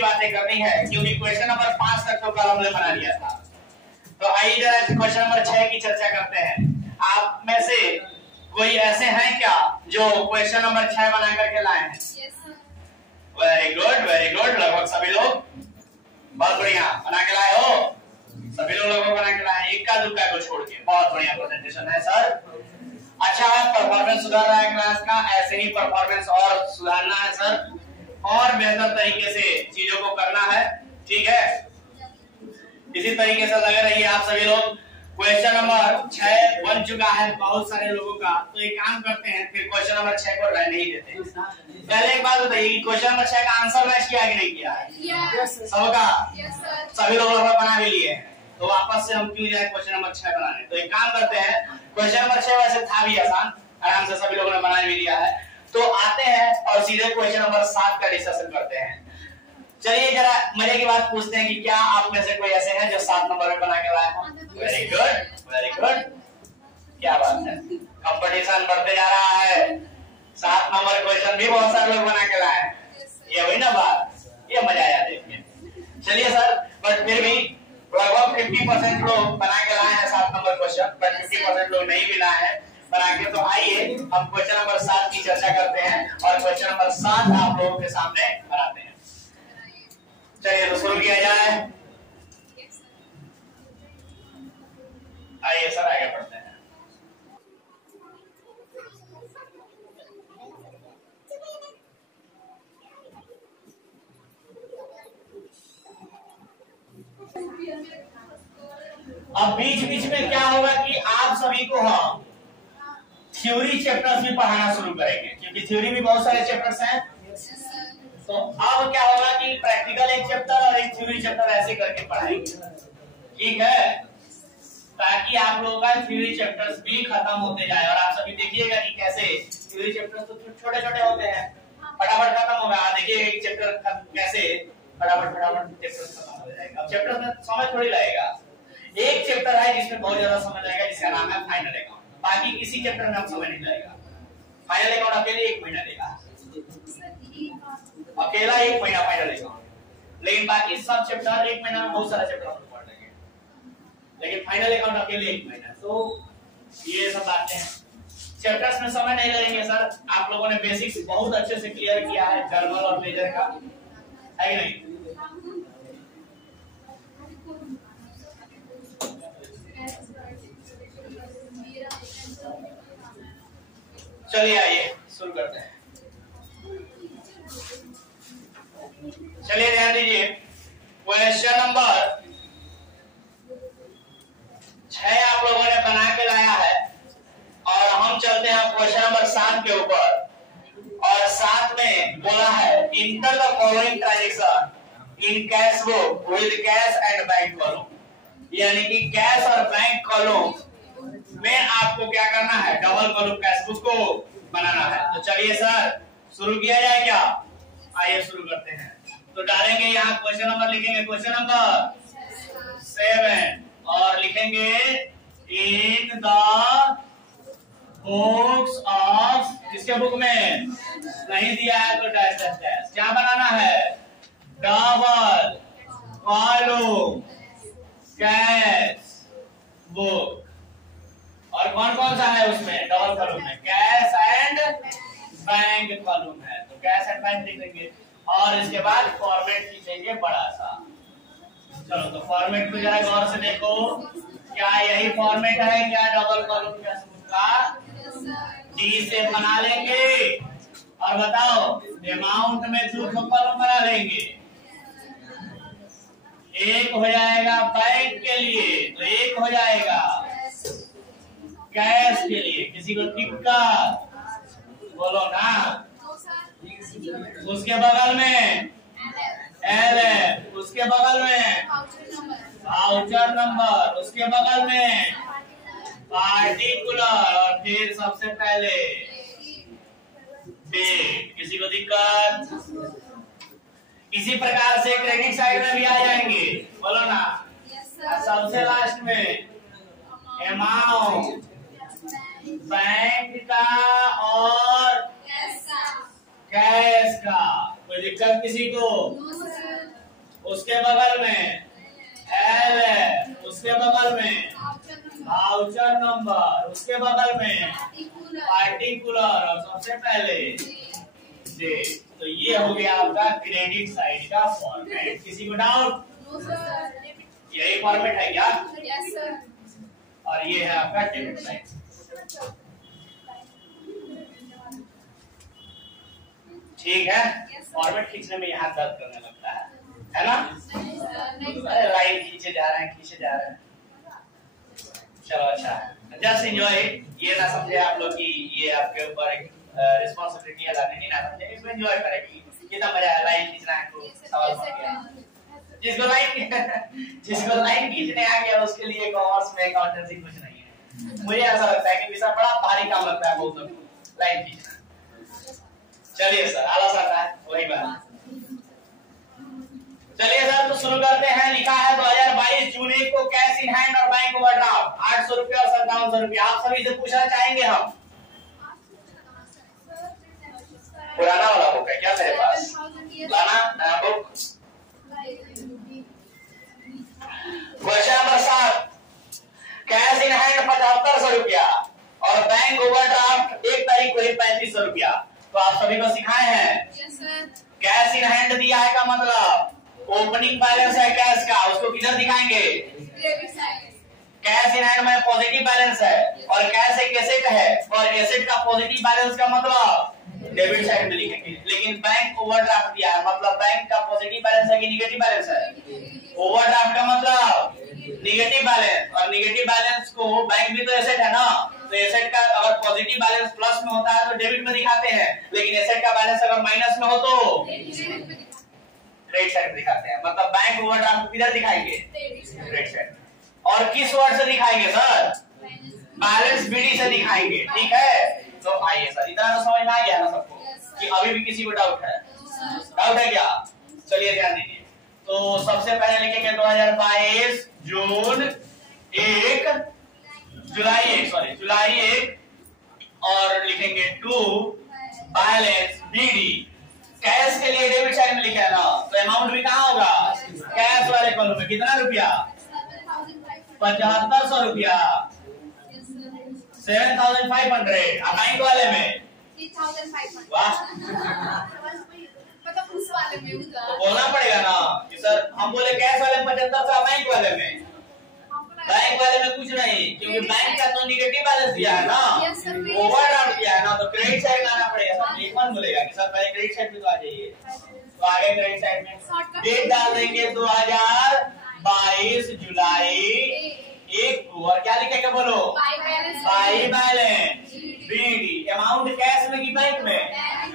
की बातें करनी है, क्योंकि क्वेश्चन नंबर 5 तक तो कल हमने बना लिया था। तो आइए जरा क्वेश्चन नंबर 6 की चर्चा करते हैं। आप में से कोई ऐसे हैं क्या जो क्वेश्चन नंबर 6 बना करके लाए हैं? Very good, very good. लगभग सभी लोग, बहुत बढ़िया बना के लाए हो। सभी लोग लगभग बना के लाए, इक्का दुक्का को छोड़ के। बहुत बढ़िया प्रेजेंटेशन है सर। अच्छा परफॉर्मेंस सुधार रहा है क्लास का, ऐसे ही परफॉर्मेंस और सुधारना है सर, और बेहतर तरीके से चीजों को करना है, ठीक है। इसी तरीके से लगे रहिए आप सभी लोग। क्वेश्चन नंबर 6 बन चुका है बहुत सारे लोगों का, तो एक काम करते हैं, फिर क्वेश्चन नंबर 6 को रहने ही देते हैं। पहले एक बात बताइए, क्वेश्चन नंबर 6 का आंसर मैच किया कि नहीं किया है? सबका? सभी लोग बना भी लिए हैं, तो वापस से हम क्यों जाए क्वेश्चन नंबर 6 बनाने। तो एक काम करते हैं, क्वेश्चन नंबर 6 वैसे था भी आसान, आराम से सभी लोगों ने बना भी लिया है, तो आते हैं और सीधे क्वेश्चन नंबर 7 का डिस्कशन करते हैं। चलिए जरा मजे की बात पूछते हैं कि क्या आप में से कोई ऐसे हैं जो 7 नंबर में बना के लाए हो? वेरी गुड, वेरी गुड, क्या बात है, कंपटीशन बढ़ते जा रहा है। 7 नंबर क्वेश्चन भी बहुत सारे लोग बना के लाए हैं, ये हुई ना बात, ये मजा आया देखिए। चलिए सर, बट फिर भी लगभग 50% लोग बना के लाए हैं 7 नंबर क्वेश्चन, बट 50% लोग नहीं भी लाए हैं बना के। तो आइए हम क्वेश्चन नंबर 7 की चर्चा करते हैं और क्वेश्चन नंबर 7 आप लोगों के सामने बनाते हैं। चलिए तो शुरू किया जाए। आइए सर आगे बढ़ते हैं। अब बीच बीच में क्या होगा कि आप सभी को हम थ्योरी चैप्टर्स भी पढ़ाना शुरू करेंगे, क्योंकि थ्योरी भी बहुत सारे चैप्टर्स हैं। तो अब क्या होगा कि प्रैक्टिकल एक चैप्टर और एक थ्योरी चैप्टर ऐसे करके पढ़ाएंगे, ठीक है, ताकि आप लोगों का थ्योरी चैप्टर्स भी खत्म होते जाए। और आप सभी देखिएगा कि कैसे थ्योरी चैप्टर्स तो छोटे छोटे होते हैं, फटाफट खत्म होगा। देखिए एक चैप्टर कैसे फटाफट चैप्टर खत्म हो जाएगा। अब चैप्टर में समय थोड़ी लगेगा, एक चैप्टर है जिसमें बहुत ज्यादा समय लगेगा, जिसका नाम है फाइनल अकाउंट। बाकी किसी चैप्टर में समय नहीं लगेगा। फाइनल अकाउंट अकेले 1 महीना लेगा, अकेला 1 महीना फाइनल अकाउंट, लेकिन बाकी सब चैप्टर 1 महीना में बहुत सारा चैप्टर हम पढ़ लेंगे, लेकिन फाइनल अकाउंट अकेले 1 महीना। तो ये सब बातें हैं, चैप्टर्स में समय नहीं लगेंगे सर। आप लोगों ने बेसिक्स बहुत अच्छे से क्लियर किया है जर्नल और मेजर का, है कि नहीं? चलिए आइए शुरू करते हैं। चलिए ध्यान दीजिए, क्वेश्चन नंबर 6 आप लोगों ने बना के लाया है और हम चलते हैं क्वेश्चन नंबर 7 के ऊपर। और 7 में बोला है enter the following transaction in cash book with cash and bank column, यानी कि कैश और बैंक कॉलम में आपको क्या करना है, डबल कॉलम कैश बुक को बनाना है। तो चलिए सर शुरू किया जाए क्या? आइए शुरू करते हैं। तो डालेंगे यहाँ क्वेश्चन नंबर, लिखेंगे क्वेश्चन नंबर 7 और लिखेंगे इन द बुक्स ऑफ, किसके बुक में नहीं दिया है तो डैश डैश डैश, क्या बनाना है, डबल कॉलम कैश बुक। और कौन कौन सा है उसमें डबल कॉलम में, कैश एंड बैंक कॉलम है, तो कैश एंड बैंक लिख देंगे। और इसके बाद फॉर्मेट लिखेंगे बड़ा सा। चलो तो फॉर्मेट को जरा गौर से देखो, क्या यही फॉर्मेट है क्या डबल कॉलम कैश बुक का? डी से बना लेंगे और बताओ अमाउंट में 2 कॉलम बना लेंगे, एक हो जाएगा बैंक के लिए, तो एक हो जाएगा कैश के लिए। किसी को दिक्कत बोलो ना। उसके बगल में एल, उसके बगल में वाउचर नंबर, उसके बगल में पार्टिकुलर और फिर सबसे पहले डेट। किसी को दिक्कत? इसी प्रकार से क्रेडिट साइड में भी आ जाएंगे, बोलो ना। सबसे लास्ट में अमाउंट बैंक का और कैश का। कोई दिक्कत किसी को? उसके बगल में एल है, उसके बगल में वाउचर नंबर, उसके बगल में पार्टिकुलर और सबसे पहले डेट। तो ये हो गया आपका क्रेडिट साइड का फॉर्मेट। किसी को डाउट? यही फॉर्मेट है क्या? Yes sir. और ये है आपका डेबिट साइड। ठीक है, फॉर्मेट खींचने में यहाँ दर्द करने लगता है ना? लाइन खींचे जा रहे हैं। चलो अच्छा है, जस्ट एंजॉय इट। ये ना समझे आप लोग कि ये आपके ऊपर एक रिस्पांसिबिलिटी है, नहीं ना समझे, इसको एंजॉय करें। कितना मजा है लाइन खींचना है तो सवाल बन गया। जिसको लाइन खींचने आ गया उसके लिए कॉमर्स में अकाउंटेंसी कुछ नहीं है। मुझे ऐसा लगता है कि विषय बड़ा भारी काम लगता है बहुत लोगों को लाइन खींचना। चलिए सर, आलस आता है वही बात। चलिए सर, तो शुरू करते हैं। लिखा है 2022 जून 1 को कैश इन हैंड और बैंक ओवरड्राफ्ट 800 रुपया और 5700 रुपया। आप सभी से पूछना चाहेंगे हम, पुराना वाला बुक है क्या मेरे पास? लाना नया book. Question number 7, cash in hand 7500 रुपया और बैंक ओवरड्राफ्ट 1 तारीख को ही 3500 रुपया। तो आप सभी को सिखाए हैं। कैश इन हैंड दिया है का मतलब ओपनिंग बैलेंस है कैश का, उसको किधर दिखाएंगे? कैश इन हैंड में पॉजिटिव बैलेंस है और कैश एक एसेट है और एसेट का पॉजिटिव बैलेंस का मतलब डेबिट साइड में लिखेंगे। लेकिन बैंक ओवरड्राफ्ट दिया है, मतलब बैंक का पॉजिटिव बैलेंस है कि निगेटिव बैलेंस है? ओवरड्राफ्ट का मतलब निगेटिव बैलेंस, और निगेटिव बैलेंस को बैंक भी तो एसेट है ना, तो एसेट का अगर पॉजिटिव बैलेंस प्लस में होता है तो डेबिट में दिखाते हैं, लेकिन एसेट का बैलेंस अगर माइनस में हो तो क्रेडिट साइड दिखाते हैं। मतलब बैंक ओवरड्राफ्ट किधर दिखाएंगे? Credit side. और किस वर्ड से दिखाएंगे सर? बैलेंस बीडी से दिखाएंगे। ठीक है, तो आइए सर, इतना तो समझ में आ गया ना सबको कि अभी भी किसी को डाउट है? डाउट है क्या? चलिए ध्यान दीजिए। तो सबसे पहले लिखेंगे 2022 जून 1 जुलाई 1 और लिखेंगे 2 बैलेंस बीडी। कैश के लिए डेबिट साइड में लिखा है ना, तो अमाउंट भी कहाँ होगा? कैश वाले कॉलम में। कितना रुपया? 7500 रुपया, 7500। बैंक वाले में 3500। वाह, मतलब उस वाले में तो बोलना पड़ेगा ना कि सर हम बोले कैश वाले में 7500, बैंक वाले में? बैंक वाले में कुछ नहीं, क्योंकि बैंक का तो निगेटिव बैलेंस दिया है ना, ओवरड्राफ्ट दिया है ना, तो क्रेडिट साइड में आना पड़ेगा। सर एक बार बोलेगा कि सर पहले क्रेडिट साइड में तो आ जाइए, तो आगे क्रेडिट साइड में डेट डाल देंगे 2022 जुलाई 1 को, और क्या लिखेंगे बोलो? By balance B. Amount cash में कि बैंक में?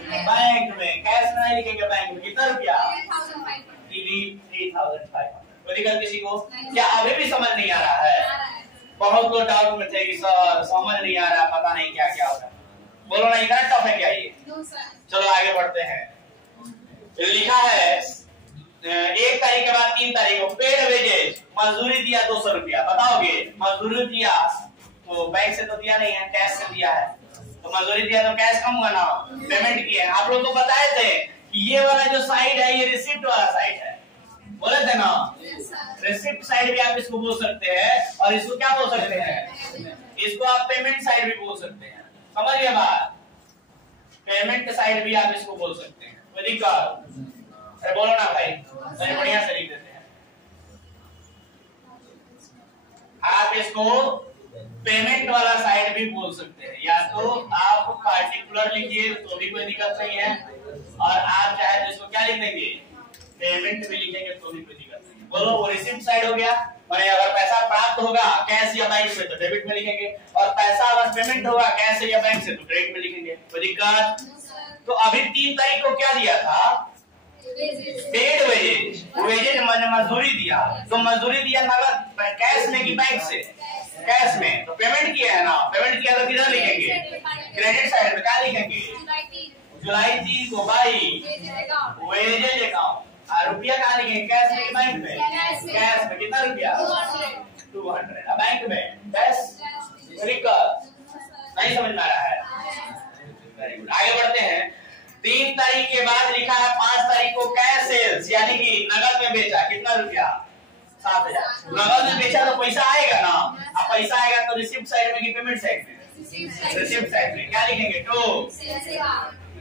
बैंक में। कैश में नहीं लिखेंगे, बैंक में। कितना रुपया? 3500। कोई दिक्कत किसी को? क्या अभी भी समझ नहीं आ रहा है? बहुत लोग डाउट में थे कि सर समझ नहीं आ रहा, पता नहीं क्या क्या होगा। बोलो ना, इतना टफ है क्या ये? चलो आगे बढ़ते हैं। लिखा है 1 तारीख के बाद 3 तारीख को पेड वेजेज, मजदूरी दिया 200 रुपया। बताओगे मजदूरी दिया तो बैंक से तो दिया नहीं है, कैश से दिया है, तो मजदूरी दिया तो कैश कम हुआ ना, पेमेंट किया है। आप लोग को बताए थे कि ये वाला जो साइड है ये रिसिप्ट वाला साइड है, बोले थे ना? रिसिप्ट साइड भी आप इसको बोल सकते हैं, और इसको क्या बोल सकते हैं? इसको आप पेमेंट साइड भी बोल सकते हैं। समझ गए बात? पेमेंट साइड भी आप इसको बोल सकते हैं। कोई दिक्कत? अरे बोलो ना भाई, बढ़िया से लिख देते हैं। आप इसको पेमेंट वाला साइड भी बोल सकते हैं, या तो आप पार्टिकुलर लिखिए तो भी कोई दिक्कत नहीं है, और आप चाहे तो इसको क्या लिख देंगे? पेमेंट भी लिखेंगे तो भी कोई दिक्कत नहीं है। बोलो, वो रिसिप्ट साइड हो गया, माने अगर पैसा प्राप्त होगा कैश या बैंक से तो डेबिट में लिखेंगे, और पैसा अगर पेमेंट होगा कैश या बैंक से तो क्रेडिट में लिखेंगे। कोई दिक्कत? तो अभी 3 तारीख को क्या दिया था? Paid wages. वेजेज माने मजदूरी दिया, तो मजदूरी दिया नगद कैश में कि बैंक से? कैश में। तो पेमेंट किया है ना, पेमेंट किया तो किधर लिखेंगे? क्रेडिट साइड में। क्या लिखेंगे? जुलाई 3 को बाई वेजेज अकाउंट। रुपया कहाँ लिखेंगे? कैश में कि बैंक में? कैश में। कितना रुपया? 200। बैंक में कैश। नहीं समझ में आ रहा है? वेरी गुड, आगे बढ़ते हैं। 3 तारीख के बाद लिखा है 5 तारीख को कैश सेल्स यानी कि नगद में बेचा। कितना रुपया? 7000। नगद में बेचा तो पैसा आएगा ना। अब पैसा आएगा तो रिसिप्ट साइड में कि पेमेंट साइड में? रिसिप्ट साइड में। क्या लिखेंगे? टू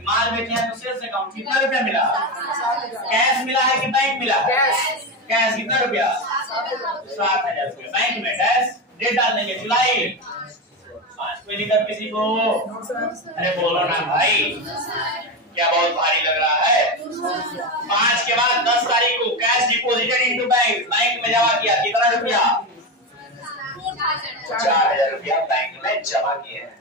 माल बेचे हैं तो सेल्स अकाउंट। कितना रुपया मिला? कैश मिला है कि बैंक मिला? कैश। कितना रुपया? 7000 रुपया बैंक में। डैश डेट डाल देंगे जुलाई 5। कोई दिक्कत किसी को? अरे बोलो ना भाई, क्या बहुत भारी लग रहा है? 5 के बाद 10 तारीख को cash deposited into bank, bank में जमा किया। कितना रुपया? 4000 रुपया बैंक में जमा किए हैं।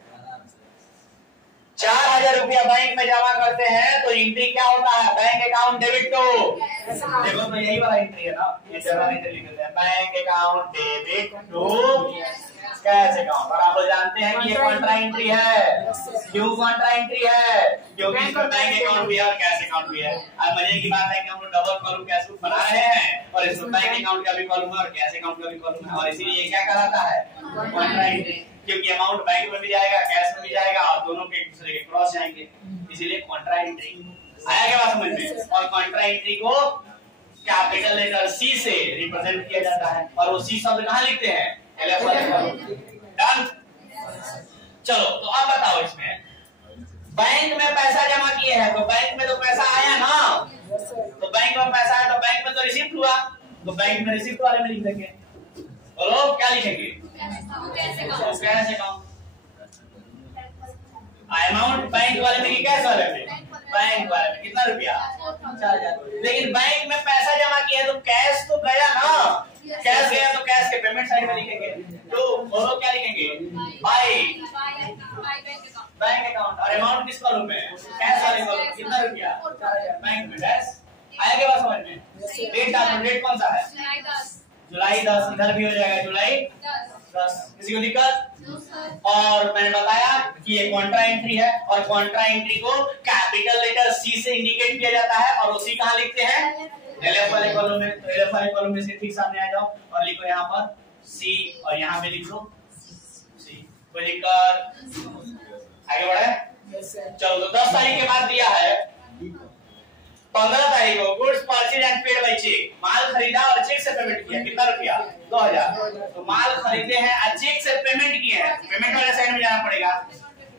4000 रुपया बैंक में जमा करते हैं तो एंट्री क्या होता है? Bank account debit to. देखो तो यही वाला एंट्री है ना, ये जर्नल एंट्री लिख देते हैं। Bank account debit to cash account. और आप लोग जानते हैं कि ये कॉन्ट्रा एंट्री है। क्यों कॉन्ट्रा एंट्री है? क्योंकि इसमें बैंक अकाउंट भी है और कैश अकाउंट भी है। अब मजे की बात है कि हम लोग डबल कॉलम कैश बुक बना रहे हैं और इसमें बैंक अकाउंट का भी कॉलम है और कैश अकाउंट का भी कॉलम है, और इसीलिए ये क्या कहलाता है? Contra entry. क्योंकि अमाउंट बैंक में भी जाएगा, कैश में भी जाएगा और दोनों के एक दूसरे के क्रॉस जाएंगे, इसीलिए कॉन्ट्रा एंट्री। आया क्या बात समझ में? और कॉन्ट्रा एंट्री को कैपिटल लेटर सी से रिप्रेजेंट किया जाता है और वो सी शब्द कहाँ लिखते हैं? डन। चलो तो अब बताओ, इसमें बैंक में पैसा जमा किए हैं तो बैंक में तो पैसा आया ना, तो बैंक में पैसा आया तो बैंक में तो रिसिप्ट हुआ, तो बैंक में रिसिप्ट वाले में लिख देंगे। बोलो क्या लिखेंगे? Cash account. अमाउंट बैंक वाले में कि कैश वाले में? बैंक वाले में। कितना रुपया? 4000। लेकिन बैंक में पैसा जमा किया तो कैश तो गया ना, कैश गया तो कैश के पेमेंट साइड में लिखेंगे। तो बोलो क्या लिखेंगे? By bank account. और अमाउंट किस कॉलम में? कैश वाले कॉलम। कितना रुपया? 4000 बैंक में। डैश आया क्या बात समझ में? डेट डालो। डेट कौन सा है? जुलाई 10। इधर भी हो जाएगा जुलाई 10। किसी को दिक्कत? और मैंने बताया कि ये कॉन्ट्रा एंट्री है और कॉन्ट्रा एंट्री को कैपिटल लेटर सी से इंडिकेट किया जाता है और उसी कहाँ लिखते हैं? एलएफ वाले कॉलम में। तो एलएफ वाले कॉलम में से ठीक सामने आ जाओ और लिखो यहाँ पर सी और यहाँ पे लिख दो सी। कोई दिक्कत? आगे बढ़े। चलो तो 10 तारीख के बाद दिया है 15 तारीख को goods purchase and paid by cheque. माल खरीदा और चेक से पेमेंट किया। कितना रुपया? 2000। तो माल खरीदे हैं और चेक से पेमेंट किए हैं। पेमेंट वाले साइड में जाना पड़ेगा।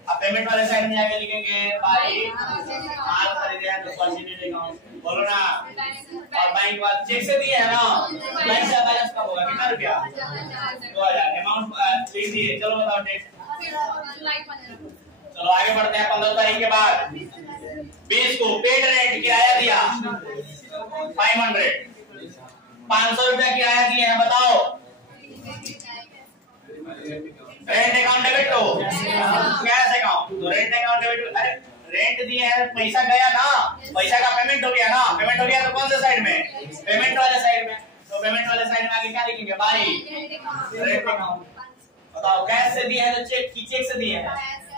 अब पेमेंट वाले साइड में जाके लिखेंगे बाय माल खरीदे हैं तो परचेज अकाउंट। बोलो ना। और बैंक वाले चेक से दिए हैं ना, बैंक का बैलेंस कब होगा? कितना रुपया? 2000। अमाउंट लिख दिए। चलो बताओ डेट। चलो आगे बढ़ते हैं। 15 तारीख के बाद 20 को पेड रेंट किराया दिया 500। 500 रुपया किराया दिए हैं। बताओ rent account debit to cash account. तो रेंट अकाउंट डेबिट टू। अरे रेंट दिए हैं, पैसा गया ना, पैसा का पेमेंट हो गया ना। पेमेंट हो गया तो कौन से साइड में? पेमेंट वाले साइड में। तो पेमेंट वाले साइड में आगे क्या लिखेंगे? Bye rent account. बताओ कैश से दिए हैं तो चेक की चेक से दिए हैं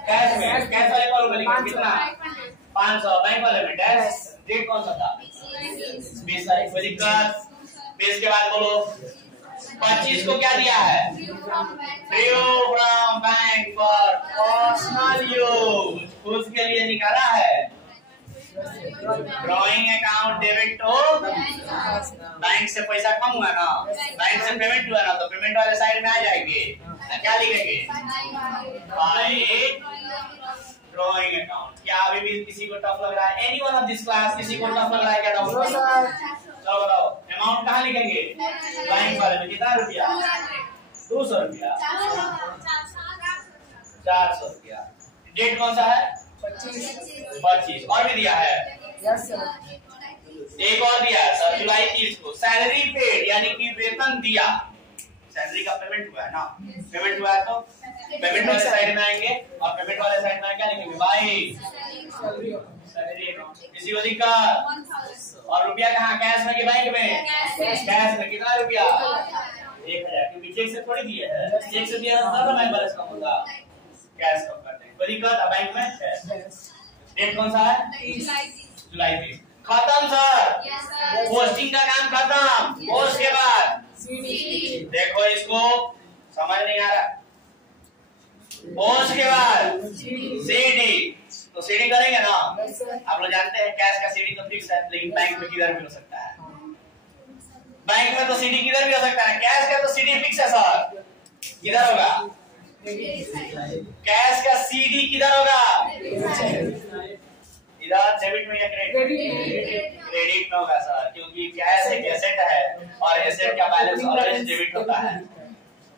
कैश में। कैश वाले कॉलम में लिखेंगे कितना? 500। बैंक वाले में डैश डेट कौन सा था? 20 तारीख। कोई दिक्कत? 20 के बाद बोलो 25 को क्या दिया है? Due from bank for personal use. उसके लिए निकाला है ड्रॉइंग अकाउंट डेबिट टू। बैंक से पैसा कम हुआ ना, बैंक से पेमेंट हुआ ना, तो पेमेंट वाले साइड में आ जाएंगे। क्या लिखेंगे? Bye drawing account. क्या अभी भी किसी को टफ लग रहा है? Any one of this class किसी को टफ लग रहा है क्या? डाउट? चलो बताओ अमाउंट कहाँ लिखेंगे? बैंक वाले में। कितना रुपया? 200 रुपया। 400 रुपया। डेट कौन सा है? 25। और भी दिया है? एक और दिया है सर जुलाई 30 को। सैलरी पेड यानी कि वेतन दिया। सैलरी का पेमेंट हुआ है ना, पेमेंट हुआ है तो पेमेंट वाले साइड में आएंगे और पेमेंट वाले साइड में क्या लिखेंगे? By salary account. किसी को दिक्कत? और रुपया कहाँ? कैश में कि बैंक में? कैश में। कितना रुपया? 1000। क्योंकि चेक से थोड़ी दिए है, चेक से दिया तो बैंक बैलेंस कम होगा, कैश कम करते हैं। कोई दिक्कत? बैंक में। डेट कौन सा है? जुलाई 30। खत्म सर। पोस्टिंग का काम खत्म। पोस्ट के बाद देखो इसको समझ नहीं आ रहा। पोस्ट के बाद सीडी। तो सीडी करेंगे ना। Yes, sir. आप लोग जानते हैं कैश का सीडी तो फिक्स है, लेकिन बैंक में किधर भी हो सकता है। बैंक में तो सीडी किधर भी हो सकता है, कैश का तो सीडी फिक्स है सर। किधर होगा कैश का सीडी, किधर होगा इधर, डेबिट में या क्रेडिट? क्रेडिट में होगा सर, क्योंकि कैश एक एसेट है और एसेट का बैलेंस ऑलवेज डेबिट होता है,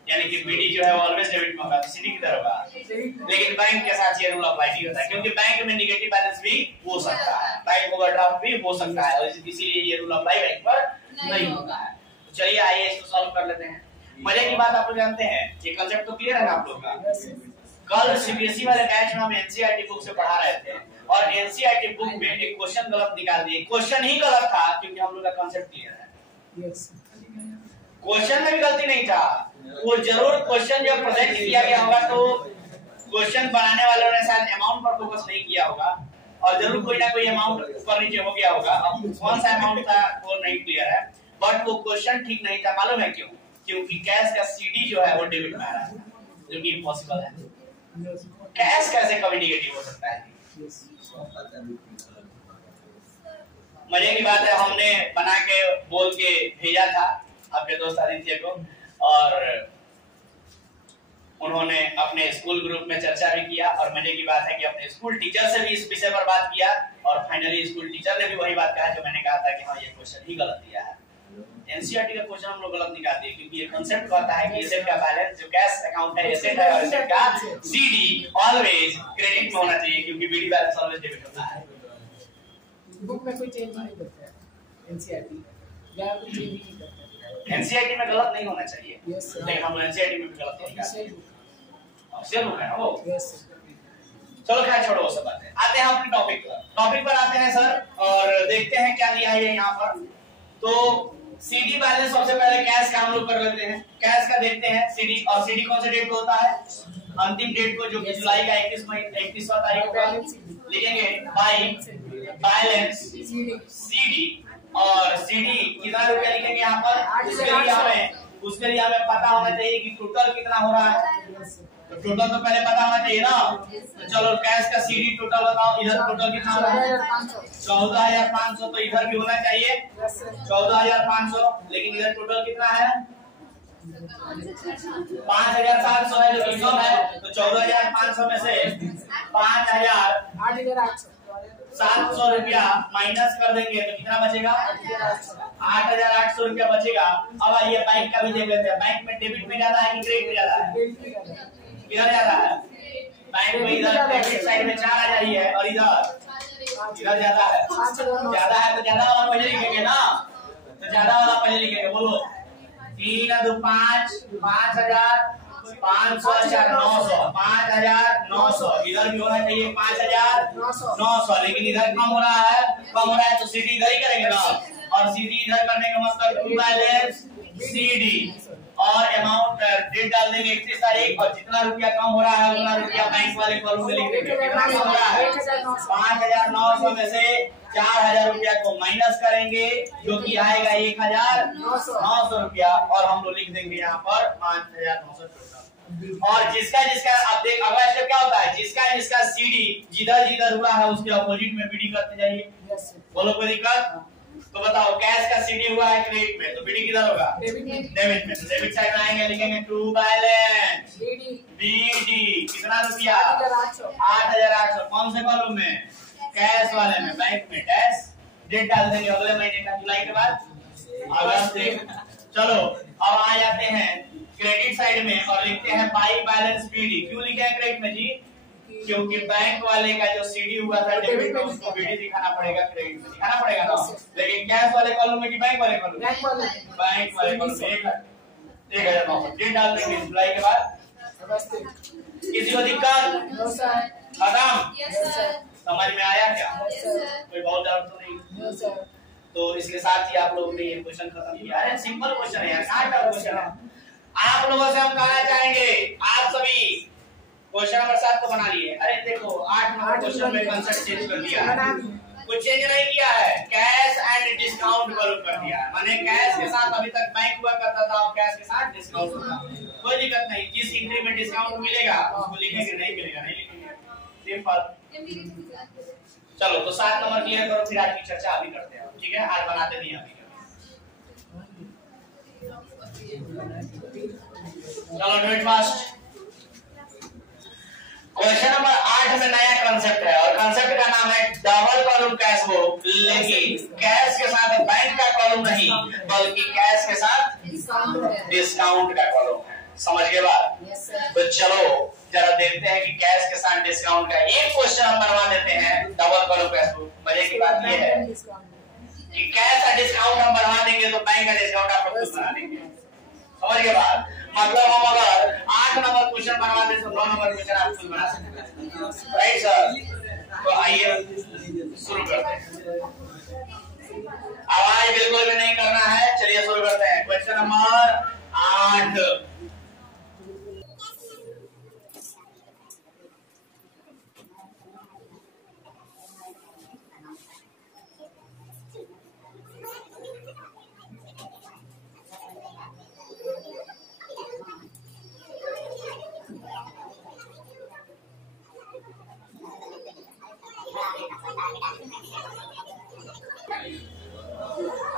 यानी कि बीडी जो है वो ऑलवेज डेबिट में होगा, सीडी किधर होगा। लेकिन बैंक के साथ ये रूल अप्लाई नहीं होता, क्योंकि बैंक में नेगेटिव बैलेंस भी हो सकता है, बैंक ओवरड्राफ्ट भी हो सकता है, और इसीलिए ये रूल अप्लाई बैंक पर नहीं होता है। तो चलिए आइए इसको सॉल्व कर लेते हैं। मजे की बात आप लोग जानते हैं, ये कांसेप्ट तो क्लियर है ना आप लोग का। कल सीबीएसई वाले बैच में हम एनसीईआरटी बुक से पढ़ा रहे थे और एनसीईआरटी बुक में एक क्वेश्चन गलत निकाल दिए। क्वेश्चन ही गलत था क्योंकि हम लोग का कांसेप्ट क्लियर है। क्वेश्चन में भी गलती नहीं था, वो जरूर क्वेश्चन जब प्रेजेंट किया गया होगा तो क्वेश्चन बनाने वालों ने शायद अमाउंट पर फोकस नहीं किया होगा और जरूर कोई ना कोई अमाउंट ऊपर नीचे हो गया होगा। अब कौन सा अमाउंट था वो नहीं क्लियर है, बट वो क्वेश्चन ठीक नहीं था। मालूम है क्यों? क्योंकि कैश का सीडी जो है वो डेबिट में आ रहा है, जो कि इम्पॉसिबल है। कैश कैसे कभी नेगेटिव हो सकता है? मजे की बात है, हमने बना के बोल के भेजा था आपके दोस्त आदित्य को, और उन्होंने अपने स्कूल ग्रुप में चर्चा भी किया, और मजे की बात है कि अपने स्कूल टीचर से भी इस विषय पर बात किया, और फाइनली स्कूल टीचर ने भी वही बात कहा जो मैंने कहा था कि हाँ ये क्वेश्चन ही गलत दिया है। एनसीईआरटी का क्वेश्चन हम लोग गलत निकाल दिए, क्योंकि ये कांसेप्ट कहता है कि एसेट का बैलेंस जो कैश अकाउंट है एसेट है, और एसेट का सीडी ऑलवेज क्रेडिट में होना चाहिए, क्योंकि बीडी बैलेंस ऑलवेज डेबिट होता है। बुक में कोई चेंज नहीं करता है एनसीईआरटी, या कोई चेंज नहीं करता है। एनसीईआरटी में गलत नहीं होना चाहिए, Yes, sir. लेकिन हम एनसीईआरटी में भी गलत नहीं करते। ऑफिशियल बुक है ना वो। Yes, चलो खैर छोड़ो वो सब बातें, आते हैं अपने टॉपिक पर। टॉपिक पर आते हैं सर, और देखते हैं क्या दिया है यहाँ पर। तो सीडी बैलेंस सबसे पहले कैश का हम लोग कर लेते हैं। कैश का देखते हैं सीडी, और सीडी कौन से डेट को होता है? अंतिम डेट को, जो कि जुलाई का 21वां तारीख को लिखेंगे बाई बैलेंस सीडी, और सीडी कितना रुपया लिखेंगे यहाँ पर? उसके लिए हमें पता होना चाहिए कि टोटल कितना हो रहा है। तो टोटल तो पहले पता होना चाहिए ना। तो चलो कैश का सीडी टोटल बताओ, इधर टोटल कितना हो रहा है? 14,500। तो इधर भी होना चाहिए 14,500, लेकिन इधर टोटल कितना है? 5,700 है, जो कि कम है। तो 14,500 में से 5,700 रुपया माइनस कर देंगे तो कितना बचेगा? 8,800 रुपया बचेगा। अब आइए बैंक का भी देख लेते हैं। बैंक में डेबिट में ज्यादा है कि क्रेडिट में ज्यादा है? किधर ज्यादा है? बैंक में इधर डेबिट साइड में 4,000 ही है, और इधर ज्यादा है। ज्यादा है तो ज्यादा वाला पहले लिखेंगे ना, तो ज्यादा वाला पहले लिखेंगे। बोलो 3 2 5 5,000 500 900 5,900। इधर भी होना चाहिए 5,900, लेकिन इधर कम हो रहा है तो सीडी इधर ही करेंगे ना, और सीडी इधर करने का मतलब टू बैलेंस सीडी, और अमाउंट डेट डाल देंगे 31 तारीख, और जितना रुपया कम हो रहा है उतना रुपया बैंक वाले कॉलम में लिख देंगे। कितना कम हो रहा है? 5,900 में से 4,000 रुपया को माइनस करेंगे, जो कि आएगा 1,900 रुपया, और हम लोग लिख देंगे यहाँ पर 5,900 टोटल। और जिसका अब देख अगला स्टेप क्या होता है? जिसका सीडी जिधर हुआ है उसके अपोजिट में बीडी करते जाइए। बोलो कोई दिक्कत? तो बताओ कैश का सीडी हुआ है क्रेडिट में, तो बीडी किधर होगा? डेबिट में। तो डेबिट साइड में आएंगे, लिखेंगे टू बैलेंस बीडी। कितना रुपया? 8,800। कौन से कॉलम में? कैश वाले में। बैंक में डैश डेट डाल देंगे अगले महीने का, जुलाई के बाद अगस्त। चलो अब आ जाते हैं क्रेडिट साइड में और लिखते हैं बाई बैलेंस बीडी। क्यों लिखे हैं क्रेडिट में जी? क्योंकि बैंक वाले का जो सीडी हुआ था डेबिट में, उसको बीडी दिखाना पड़ेगा, क्रेडिट में दिखाना पड़ेगा ना। लेकिन कैश वाले कॉलम में कि बैंक वाले कॉलम में? बैंक वाले कॉलम में 1,900 डेट डाल देंगे जुलाई के बाद। किसी को दिक्कत? खत्म? समझ में आया क्या? कोई बहुत डर तो नहीं? तो इसके साथ ही आप लोगों ने ये क्वेश्चन खत्म किया। अरे सिंपल क्वेश्चन है यार, कहाँ का क्वेश्चन है? आप लोगों से हम कहना चाहेंगे, आप सभी क्वेश्चन नंबर 7 को बना लिए। अरे देखो 8 नंबर क्वेश्चन में कंसेप्ट चेंज कर दिया है, कुछ चेंज नहीं किया है, कैश एंड डिस्काउंट डेवलप कर दिया है। माने कैश के साथ अभी तक बैंक हुआ करता था, और कैश के साथ डिस्काउंट होगा। कोई दिक्कत नहीं, जिस एंट्री में डिस्काउंट मिलेगा उसको लिखेंगे, नहीं मिलेगा नहीं लिखेंगे, सिंपल। चलो तो 7 नंबर क्लियर करो, फिर आज की चर्चा अभी करते हैं, ठीक है? आज बनाते नहीं अभी। चलो do it fast. Question number 8 में नया कंसेप्ट है और कंसेप्ट का नाम है डबल कॉलम कैश बुक, लेकिन कैश के साथ बैंक का कॉलम नहीं बल्कि कैश के साथ डिस्काउंट का कॉलम है। समझ गए बात? तो चलो जरा देखते हैं कि कैश के साथ डिस्काउंट का एक क्वेश्चन हम बनवा देते हैं डबल कॉलम कैश बुक। मजे की बात ये है कि कैश का डिस्काउंट हम बनवा देंगे तो बैंक का डिस्काउंट आप खुद बना देंगे। समझ गए बात? मतलब हम अगर 8 नंबर क्वेश्चन बनवाते तो 9 नंबर क्वेश्चन आप खुद बना सकते हैं, राइट सर? तो आइए शुरू करते हैं। आवाज बिल्कुल भी नहीं करना है, चलिए शुरू करते हैं। Question number 8।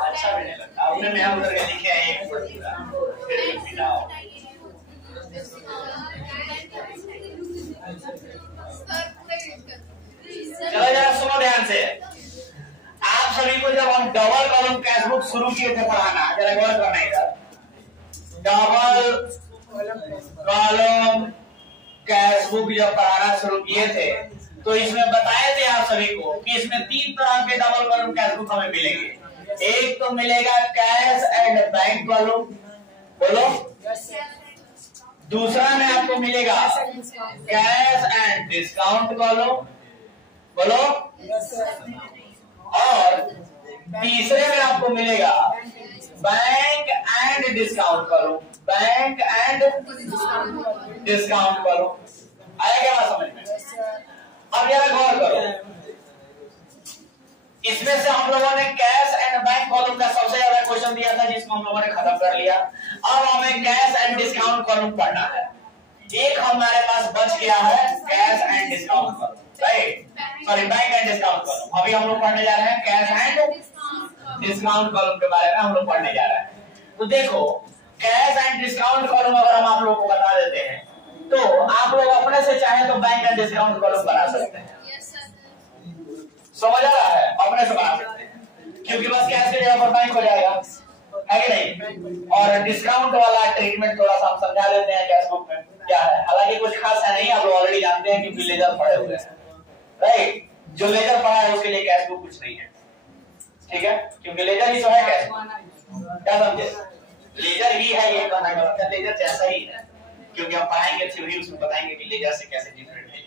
अच्छा नहीं लगता आपने मैं उधर के लिखे हैं एक वर्ड पूरा फिर मिटाओ। चलो जरा सुनो ध्यान से। आप सभी को जब हम डबल कॉलम कैश बुक शुरू किए थे पढ़ाना, जरा गौर करना इधर। डबल कॉलम कैश बुक जब पढ़ाना शुरू किए थे तो इसमें बताए थे आप सभी को कि इसमें 3 तरह के डबल कॉलम कैश बुक हमें मिलेंगे। एक तो मिलेगा कैश एंड बैंक कॉलम, बोलो। दूसरा में आपको मिलेगा कैश एंड डिस्काउंट कॉलम, बोलो। और तीसरे में आपको मिलेगा bank and discount column, bank and discount column. आया क्या बात समझ में? अब जरा गौर करो, इसमें से हम लोगों ने कैश एंड बैंक कॉलम का सबसे ज्यादा क्वेश्चन दिया था जिसको हम लोगों ने खत्म कर लिया। अब हमें कैश एंड डिस्काउंट कॉलम पढ़ना है। एक हमारे पास बच गया है cash and discount column, right? Sorry, bank and discount column. अभी हम लोग पढ़ने जा रहे हैं कैश एंड डिस्काउंट कॉलम के बारे में हम लोग पढ़ने जा रहे हैं। तो देखो, कैश एंड डिस्काउंट कॉलम अगर हम आप लोगों को बता देते हैं तो आप लोग अपने से चाहे तो बैंक एंड डिस्काउंट कॉलम बना सकते हैं। समझ आ रहा है? अपने से बना सकते हैं क्योंकि बस कैश की जगह पर बैंक हो जाएगा, है कि नहीं? और डिस्काउंट वाला ट्रीटमेंट थोड़ा सा हम समझा देते हैं कैश बुक में क्या है। हालांकि कुछ खास है नहीं, आप लोग ऑलरेडी जानते हैं क्योंकि लेजर पढ़े हुए हैं, राइट? जो लेजर पढ़ा है उसके लिए कैश बुक कुछ नहीं है, ठीक है? क्योंकि लेजर ही तो है कैश बुक। क्या समझे? लेजर ही है, ये कहना का मतलब लेजर जैसा ही है, क्योंकि हम पढ़ाएंगे थ्योरी उसमें बताएंगे कि लेजर से कैसे डिफरेंट है,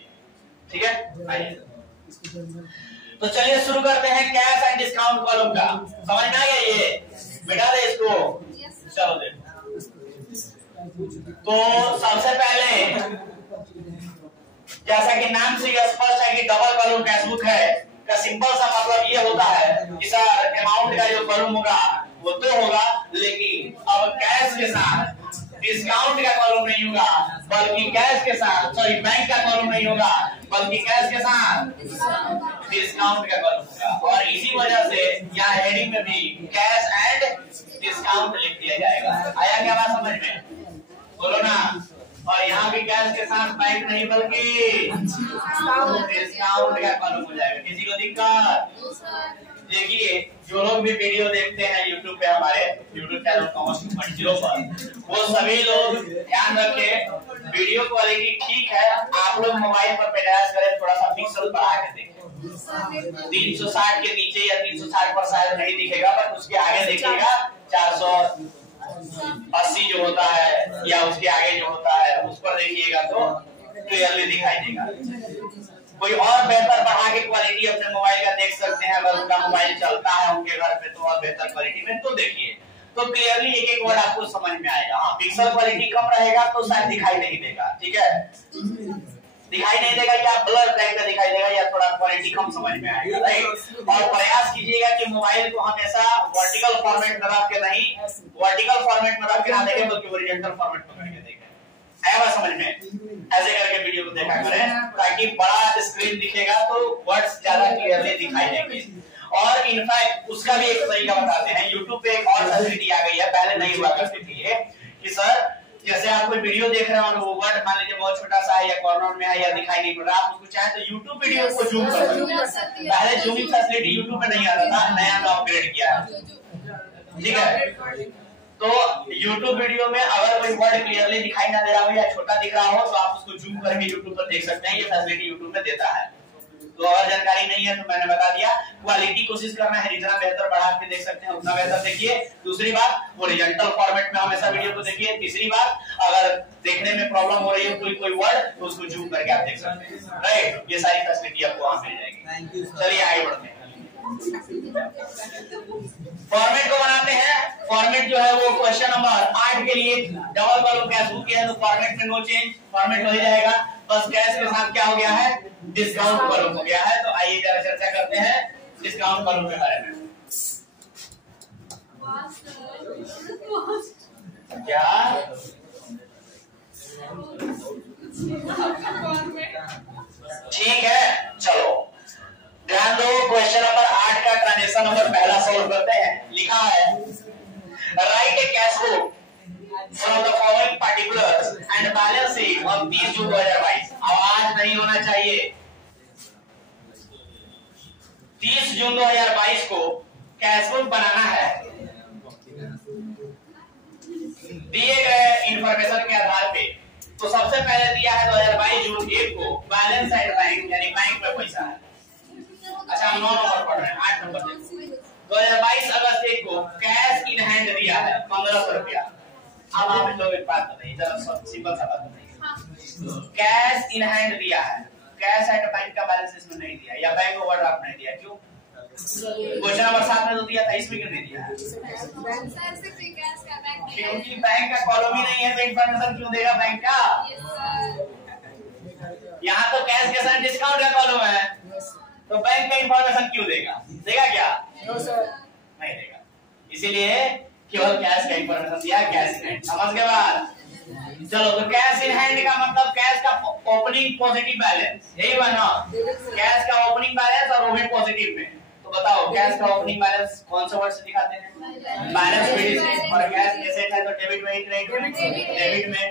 ठीक है? आइए तो चलिए शुरू करते हैं कैश एंड डिस्काउंट कॉलम का। समझ में आ गया? ये मिटा दे इसको। चलो देखो, तो सबसे पहले जैसा कि नाम से स्पष्ट है कि डबल कॉलम कैश बुक है का सिंपल सा मतलब ये होता है कि सर अमाउंट का जो कॉलम होगा वो तो होगा, लेकिन अब कैश के साथ डिस्काउंट का कॉलम नहीं होगा बल्कि कैश के साथ, सॉरी बैंक का कॉलम नहीं होगा बल्कि कैश के साथ डिस्काउंट का कॉलम होगा। और इसी वजह से यहाँ हेडिंग में भी कैश एंड डिस्काउंट लिख दिया जाएगा। आया क्या बात समझ में? बोलो ना। और यहाँ भी कैश के साथ बैंक नहीं बल्कि डिस्काउंट का कॉलम हो जाएगा। किसी को दिक्कत? देखिए, जो लोग भी वीडियो देखते हैं YouTube पे, हमारे YouTube चैनल कॉमर्स 2.0 पर, वो सभी लोग ध्यान रखें वीडियो क्वालिटी ठीक है। आप लोग मोबाइल पर प्रयास करें थोड़ा सा पिक्सल बढ़ा के देखें। 360 के नीचे या 360 पर शायद नहीं दिखेगा, पर उसके आगे देखिएगा 480 जो होता है या उसके आगे जो होता है उस पर देखिएगा तो क्लियरली दिखाई देगा। कोई और बेहतर बढ़ा के क्वालिटी अपने मोबाइल का देख सकते हैं, अगर उनका मोबाइल चलता है उनके घर पे तो और बेहतर क्वालिटी में तो देखिए, तो क्लियरली एक एक वर्ड आपको समझ में आएगा। हाँ, पिक्सल क्वालिटी कम रहेगा तो शायद दिखाई नहीं देगा, ठीक है? दिखाई नहीं देगा या ब्लर टाइप का दिखाई देगा या थोड़ा क्वालिटी कम समझ में आएगा, राइट? और प्रयास कीजिएगा कि मोबाइल को हमेशा वर्टिकल फॉर्मेट में रख के नहीं, वर्टिकल फॉर्मेट में रख के ना देखें बल्कि हॉरिजॉन्टल फॉर्मेट में करके देखें। है बात समझ में? ऐसे करके वीडियो को देखा करें ताकि बड़ा स्क्रीन दिखेगा तो वर्ड्स ज्यादा क्लियरली दिखाई देंगे। और इनफैक्ट उसका भी एक तरीका बताते हैं। YouTube पे एक और फैसिलिटी आ गई है, पहले नहीं हुआ करती थी ये, कि सर जैसे आप कोई वीडियो देख रहे हो और वो वर्ड मान लीजिए बहुत छोटा सा है या कॉर्नर में है या दिखाई नहीं पड़ रहा, आप उसको चाहे तो YouTube वीडियो को जूम कर सकते हैं। पहले जूमिंग फैसिलिटी YouTube पे नहीं आता था, नया में अपग्रेड किया है, ठीक है। तो YouTube वीडियो में अगर कोई वर्ड क्लियरली दिखाई ना दे रहा हो या छोटा दिख रहा हो तो आप उसको जूम करके YouTube पर देख सकते हैं। ये फैसिलिटी YouTube में देता है। तो और जानकारी नहीं है तो मैंने बता दिया। क्वालिटी कोशिश करना है, जितना बेहतर बढ़ा के देख सकते हैं उतना बेहतर देखिए। दूसरी बात, हॉरिजॉन्टल फॉर्मेट में हमेशा वीडियो को देखिए। तीसरी बात, अगर देखने में प्रॉब्लम हो रही है कोई वर्ड तो उसको जूम करके आप देख सकते हैं, राइट। ये सारी फैसिलिटी आपको वहां मिल जाएगी। चलिए आगे बढ़ते हैं। फॉर्मेट को बनाते हैं। फॉर्मेट जो है वो क्वेश्चन नंबर 8 के लिए डबल कॉलम कैश बुक किया है तो फॉर्मेट में नो चेंज, फॉर्मेट हो ही जाएगा। बस कैश के साथ क्या हो गया है, डिस्काउंट कॉलम हो गया है। तो आइए जरा चर्चा करते हैं डिस्काउंट कॉलम के बारे में। क्या ठीक है, चलो ध्यान दो। क्वेश्चन नंबर 8 का ट्रांजेक्शन नंबर पहला सॉल्व करते हैं। लिखा है right A cash book from the following particulars and balance sheet of 30 जून 2022। आवाज नहीं होना चाहिए। 30 जून 2022 को कैश बुक बनाना है। दिए गए इंफॉर्मेशन के आधार पे तो सबसे पहले दिया है 2022 जून 1 को बैलेंस एट बैंक, यानी बैंक में पैसा है। अच्छा, 9 नंबर पढ़ रहे हैं, 8 नंबर देखो। 2022 अगस्त 1 को कैश इन हैंड दिया है 1500 रुपया। अब आप लोग एक बात बताइए, जरा सिंपल सा बात बताइए। कैश इन हैंड दिया है, कैश एट बैंक का बैलेंस इसमें नहीं दिया या बैंक ओवरड्राफ्ट नहीं दिया, क्यों? क्वेश्चन नंबर 7 में तो दिया था, इसमें क्यों नहीं दिया है? क्योंकि बैंक का कॉलम ही नहीं है तो इंफॉर्मेशन क्यों देगा बैंक का? यहाँ तो कैश के साथ डिस्काउंट का कॉलम है तो बैंक का इंफॉर्मेशन क्यों देगा? देगा क्या? नहीं देगा। इसीलिए केवल कैश का इंफॉर्मेशन दिया, कैश इन हैंड। समझ के बाद चलो, तो कैश इन हैंड का मतलब कैश का ओपनिंग पॉजिटिव बैलेंस, यही बना। कैश का ओपनिंग बैलेंस और वो भी पॉजिटिव में। तो बताओ कैश का ओपनिंग बैलेंस कौन से वर्ड से दिखाते हैं? बैलेंस शीट से। और कैश एसेट है तो डेबिट में ही क्रेडिट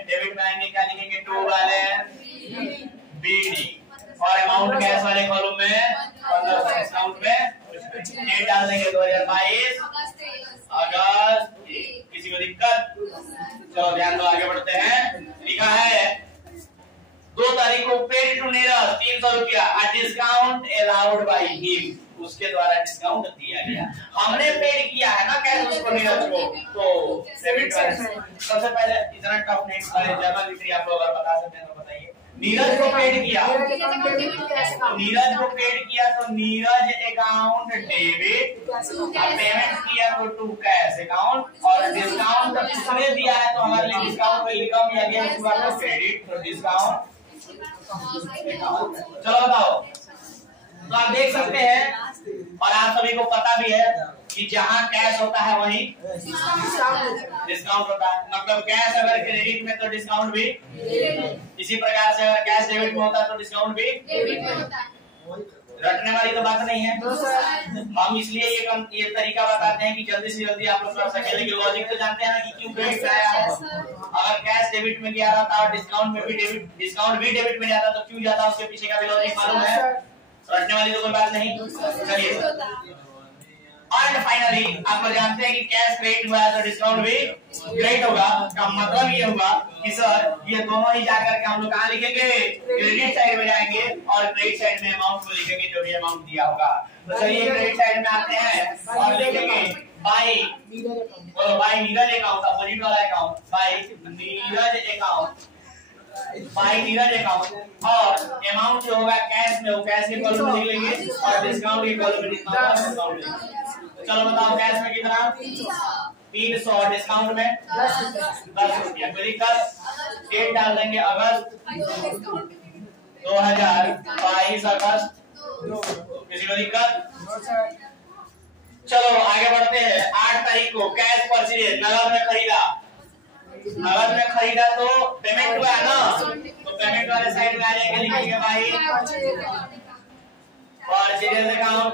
डेबिट में आएंगे क्या लिखेंगे? To balance B. D amount cash वाले कॉलम में 1500 डिस्काउंट में डेट डाल देंगे 2022 अगस्त। किसी को दिक्कत? चलो ध्यान दो, आगे बढ़ते हैं। लिखा है 2 तारीख को पेड टू नीरज 300 रुपया डिस्काउंट अलाउड बाय हिम, उसके द्वारा डिस्काउंट दिया गया। हमने पेड किया है ना कैश उसको नीरज को, तो डेबिट सबसे पहले इतना टफ नहीं, जर्नल एंट्री आप लोग अगर बता सकते हैं तो बताइए। नीरज को पेड किया, नीरज को पेड किया तो नीरज अकाउंट डेबिट, पेमेंट किया तो टू कैश अकाउंट, और डिस्काउंट किसने दिया है तो हमारे लिए डिस्काउंट पे लिखा गया है क्रेडिट, तो डिस्काउंट। चलो बताओ, तो आप देख सकते हैं और आप सभी को पता भी है कि जहां कैश होता है वहीं डिस्काउंट होता है। मतलब कैश अगर क्रेडिट में तो डिस्काउंट भी, इसी प्रकार से अगर कैश डेबिट में होता है तो डिस्काउंट भी डेबिट में होता है। रटने वाली तो बात नहीं है। हम इसलिए ये तरीका बताते हैं कि जल्दी से जल्दी आप लोग कर सके, लेकिन लॉजिक तो जानते हैं कि क्यों क्रेडिट कराया। अगर कैश डेबिट में गया रहता और डिस्काउंट में भी डिस्काउंट भी डेबिट में जाता तो क्यों जाता, उसके पीछे का भी लॉजिक मालूम है। रटने वाली तो कोई बात नहीं। चलिए, और फाइनली आप लोग जानते हैं कि कैश क्रेडिट हुआ तो डिस्काउंट भी क्रेडिट होगा। का मतलब ये होगा कि सर ये दोनों ही जाकर के हम लोग कहाँ लिखेंगे? क्रेडिट साइड में जाएंगे और क्रेडिट साइड में अमाउंट को लिखेंगे जो भी अमाउंट दिया होगा। तो चलिए क्रेडिट साइड में आते हैं और लिखेंगे बाय नीरज अकाउंट, अपोजिट वाला अकाउंट बाय नीरज अकाउंट, और अमाउंट जो होगा कैश में वो कैश के कॉलम में लिख लेंगे और डिस्काउंट के कॉलम में डिस्काउंट। चलो बताओ कैश में कितना? 300, डिस्काउंट में 10 रुपया। कोई दिक्कत? डेट डाल देंगे अगस्त 2022 अगस्त। किसी को दिक्कत? चलो आगे बढ़ते हैं। 8 तारीख को कैश परचेज नगद में खरीदा नगद में खरीदा तो पेमेंट हुआ ना, तो पेमेंट वाले साइड में आ जाएंगे, लिखेंगे भाई परचेज अकाउंट,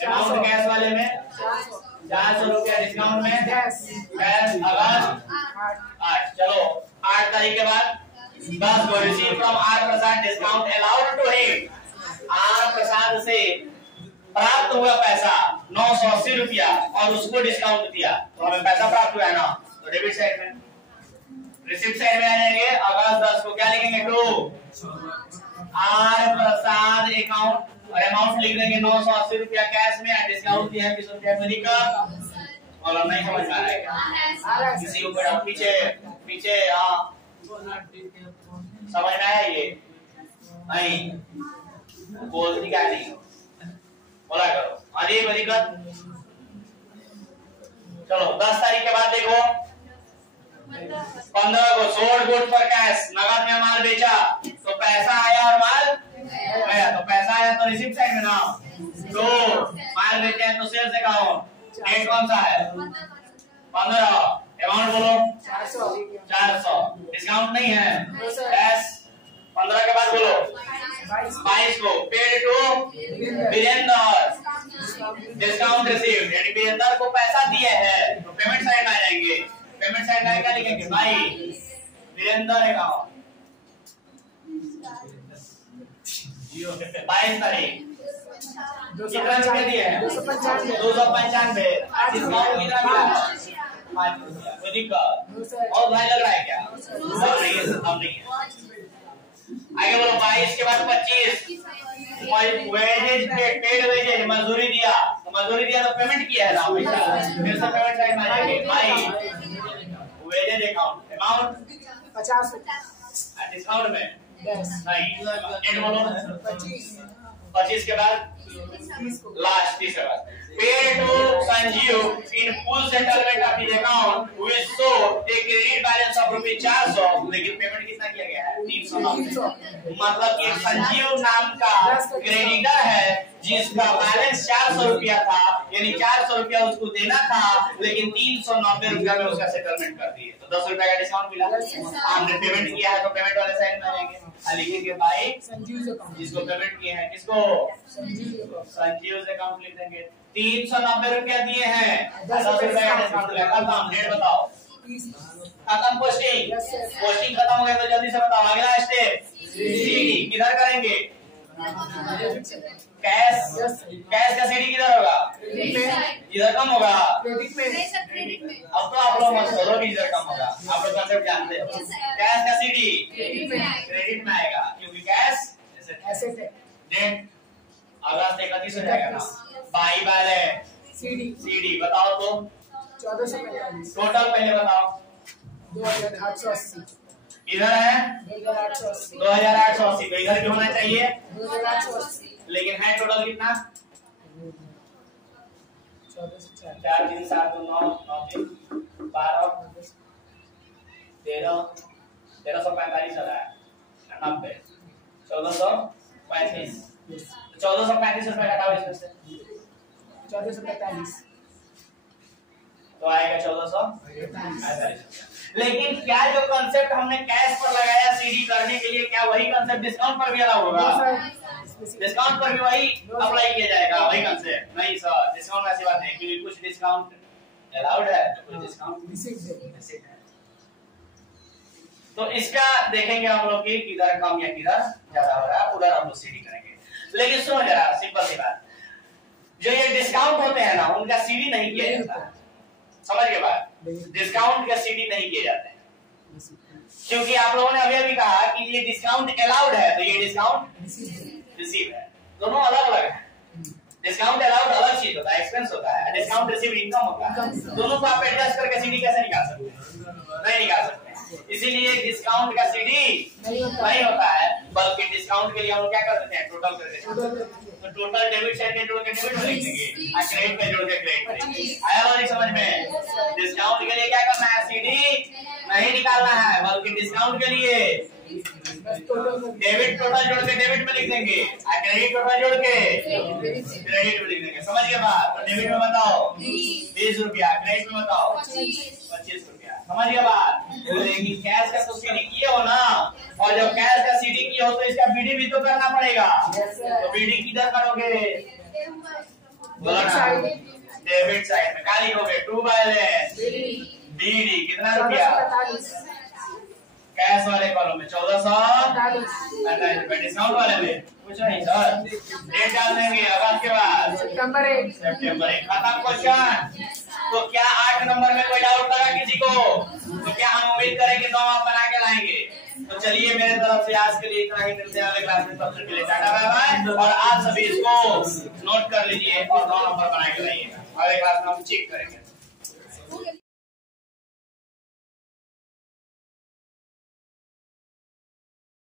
अमाउंट कैश वाले में 400 रुपया, डिस्काउंट में कैश अगस्त 8। चलो 8 तारीख के बाद 10 को receive from R Prasad discount allowed to him. R Prasad से प्राप्त हुआ पैसा 980 रुपया और उसको डिस्काउंट दिया तो हमें पैसा प्राप्त हुआ है ना, तो डेबिट साइड में। रिसिप्ट साइड में आ जाएंगे, अगस्त 10 को क्या लिखेंगे 2 आर प्रसाद अकाउंट और अमाउंट लिख देंगे 980 रुपया कैश में, डिस्काउंट दिया है 20 रुपया मनी का। और नहीं समझ में आ रहा है क्या किसी को? पीछे पीछे हाँ समझ में आया ये? नहीं बोलती क्या नहीं बोला करो। अरे दिक्कत। चलो 10 तारीख के बाद देखो 15 को सोल्ड गुड फॉर कैश, नगद में माल बेचा तो पैसा आया और माल गया, तो पैसा आया तो रिसिप्ट साइड में ना, तो माल बेचे हैं तो सेल्स अकाउंट। डेट कौन सा है 15, अमाउंट बोलो 400, डिस्काउंट नहीं है कैश। 15 के बाद बोलो 22 को paid to Virendra, discount received, यानी वीरेंद्र को पैसा दिए हैं तो पेमेंट साइड में आ जाएंगे। पेमेंट साइड में क्या लिखेंगे भाई वीरेंद्र अकाउंट 22 तारीख कितना रुपया दिए हैं 295। डिस्काउंट कितना मिला 5 रुपया। कोई दिक्कत और भाई लग रहा है क्या? सब नहीं है, सब नहीं है। आगे बोलो 22 के बाद 25 वेजेज पेड वेजेज मजदूरी दिया तो मजदूरी दिया तो पेमेंट किया है ना पैसा, फिर से पेमेंट साइड में आ जाएंगे भाई वेजेज अकाउंट अमाउंट 50 डिस्काउंट में नहीं। डेट बोलो 25 के बाद लास्ट 30 के बाद paid to Sanjeev in full settlement of his account which show a credit balance of ₹400, लेकिन पेमेंट कितना किया गया है 300। मतलब एक संजीव नाम का क्रेडिटर है जिसका बैलेंस 400 रुपया था, यानी 400 रुपया उसको देना था लेकिन 390 रुपया में उसका सेटलमेंट कर दिए तो 10 रुपया का डिस्काउंट मिला। हमने पेमेंट किया है तो पेमेंट वाले साइड में आ जाएंगे, लिखेंगे भाई जिसको पेमेंट किए हैं, किसको संजीव से अकाउंट लिख देंगे। 390 रुपया दिए हैं 10 रुपया का डिस्काउंट लगा। खत्म, डेट बताओ खत्म। पोस्टिंग खत्म हो गया तो जल्दी से बताओ अगला स्टेप सीडी किधर करेंगे? कैश का सीडी किधर होगा? इधर कम होगा। अब तो आप लोग मत करो कि इधर कम होगा, आप लोग कंसेप्ट जानते हो। कैश का सीडी क्रेडिट में आएगा क्योंकि कैश एसेट है। डेट अगस्त 31 हो जाएगा ना। बाई बार है सीडी बताओ तो 1445 टोटल पहले बताओ 2880 इधर है 2880 तो इधर भी होना चाहिए 2880 लेकिन है टोटल कितना 4 3 7 2 9 9 3 12 13 1345 आ रहा है 90 1435 1435 रुपए घटाओ इसमें से 1445 तो आएगा 1445। लेकिन क्या जो कंसेप्ट हमने कैश पर लगाया सीडी करने के लिए क्या वही कंसेप्ट डिस्काउंट पर भी अलाउ होगा? डिस्काउंट पर भी वही अप्लाई किया जाएगा वही कंसेप्ट? नहीं सर, डिस्काउंट ऐसी बात नहीं क्योंकि कुछ डिस्काउंट अलाउड है तो कुछ डिस्काउंट रिसीव्ड है। तो इसका देखेंगे हम लोग कि किधर कम या किधर ज्यादा हो रहा है, उधर हम लोग सीडी करेंगे। लेकिन सुनो जरा सिंपल सी बात, जो ये डिस्काउंट होते हैं ना उनका सीडी नहीं किया जाता, समझ के बात? डिस्काउंट का सीडी नहीं किए जाते हैं क्योंकि आप लोगों ने अभी कहा कि ये डिस्काउंट अलाउड है तो ये डिस्काउंट रिसीव है, दोनों अलग अलग है। डिस्काउंट अलाउड अलग चीज होता है, एक्सपेंस होता है, डिस्काउंट रिसीव इनकम होता है। दोनों को आप एडजस्ट करके सीडी कैसे निकाल सकते हैं? नहीं निकाल सकते। इसीलिए डिस्काउंट का सीडी नहीं होता है, बल्कि डिस्काउंट के लिए हम क्या कर देते हैं टोटल कर देते हैं। तो टोटल डेबिट साइड के जोड़ के डेबिट में लिख देंगे और क्रेडिट पे जोड़ के क्रेडिट करेंगे। आया लॉजिक समझ में? डिस्काउंट के लिए क्या करना है? सीडी नहीं निकालना है, बल्कि डिस्काउंट के लिए डेबिट टोटल जोड़ के डेबिट में लिख देंगे और क्रेडिट टोटल जोड़ के क्रेडिट में लिख देंगे। समझ गए बात? तो डेबिट में बताओ 20 रुपया, क्रेडिट में बताओ 25 रुपया। समझिए बात। लेकिन कैश का तो सीडी किए हो ना, और जब कैश का सीडी किए हो तो इसका बीडी भी तो करना पड़ेगा। तो बीडी किधर करोगे? बोलो ना, डेबिट साइड में। काली हो गए टू बैलेंस बीडी कितना रुपया? कैश वाले कॉलम में 1448। डिस्काउंट वाले में कुछ नहीं सर, डेट डाल देंगे अगस्त के बाद सितंबर 1। खत्म क्वेश्चन। तो क्या 8 नंबर में कोई डाउट लगा किसी को? तो क्या हम उम्मीद करें कि 9 आप बना के लाएंगे? तो चलिए मेरे तरफ से आज के लिए इतना ही। मिलते हैं अगले क्लास में, तब तक के लिए टाटा बाय बाय। और आप सभी इसको नोट कर लीजिए और 9 नंबर बना के लाइएगा। अगले क्लास में हम चेक करेंगे।